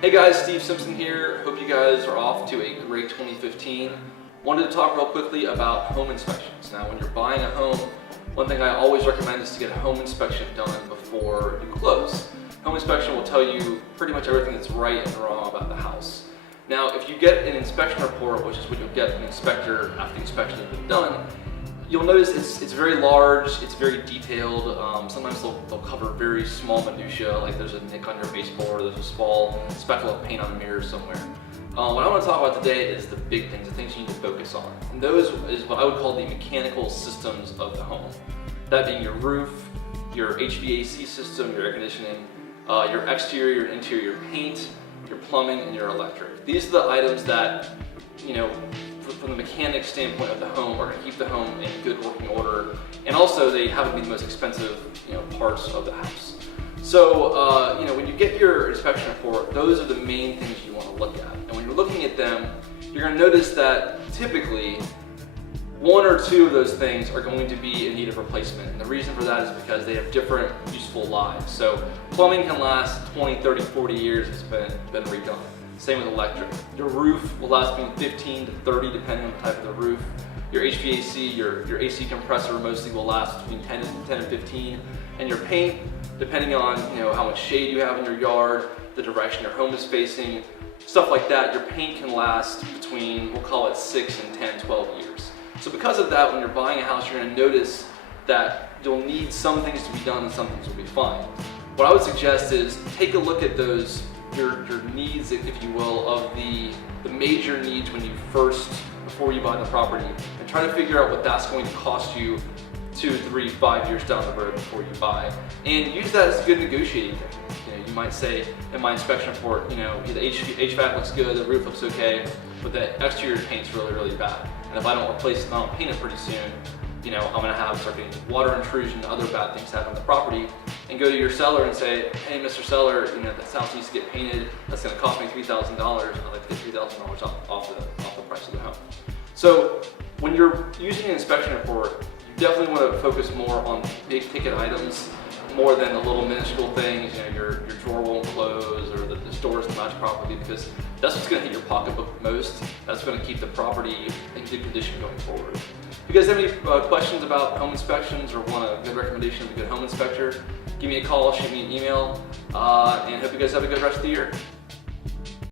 Hey guys, Steve Simpson here. Hope you guys are off to a great 2015. Wanted to talk real quickly about home inspections. Now, when you're buying a home, one thing I always recommend is to get a home inspection done before you close. Home inspection will tell you pretty much everything that's right and wrong about the house. Now, if you get an inspection report, which is what you'll get from the inspector after the inspection has been done, you'll notice it's very large, it's very detailed. Sometimes they'll cover very small minutia, like there's a nick on your baseboard, there's a small speckle of paint on the mirror somewhere. What I want to talk about today is the big things, the things you need to focus on. And those is what I would call the mechanical systems of the home. That being your roof, your HVAC system, your air conditioning, your exterior and interior paint, your plumbing, and your electric. These are the items that, from the mechanic standpoint of the home, are going to keep the home in good working order, and also they happen to be the most expensive, parts of the house. So, when you get your inspection report, those are the main things you want to look at. And when you're looking at them, you're going to notice that typically one or two of those things are going to be in need of replacement. And the reason for that is because they have different useful lives. So plumbing can last 20, 30, 40 years. It's been redone. Same with electric. Your roof will last between 15 to 30 depending on the type of the roof. Your HVAC, your AC compressor mostly will last between 10 and 15. And your paint, depending on how much shade you have in your yard, the direction your home is facing, stuff like that, your paint can last between, we'll call it 6 and 10, 12 years. So because of that, when you're buying a house, you're going to notice that you'll need some things to be done and some things will be fine. What I would suggest is take a look at those, your needs, if you will, of the major needs before you buy the property, and try to figure out what that's going to cost you 2, 3, 5 years down the road before you buy, and use that as a good negotiating thing. You might say in my inspection report, the HVAC looks good, the roof looks okay, but the exterior paint's really, really bad. And if I don't replace it, I don't paint it pretty soon, I'm gonna start getting water intrusion, other bad things happen on the property, and go to your seller and say, hey, Mr. Seller, this house needs to get painted. That's gonna cost me $3,000. I'd like to get $3,000 off the price of the home. So when you're using an inspection report, you definitely want to focus more on big ticket items more than the little minuscule things, your drawer won't close or the doors don't match properly, because that's what's going to hit your pocketbook most. That's going to keep the property in good condition going forward. If you guys have any questions about home inspections or want a good recommendation of a good home inspector, give me a call, shoot me an email, and hope you guys have a good rest of the year.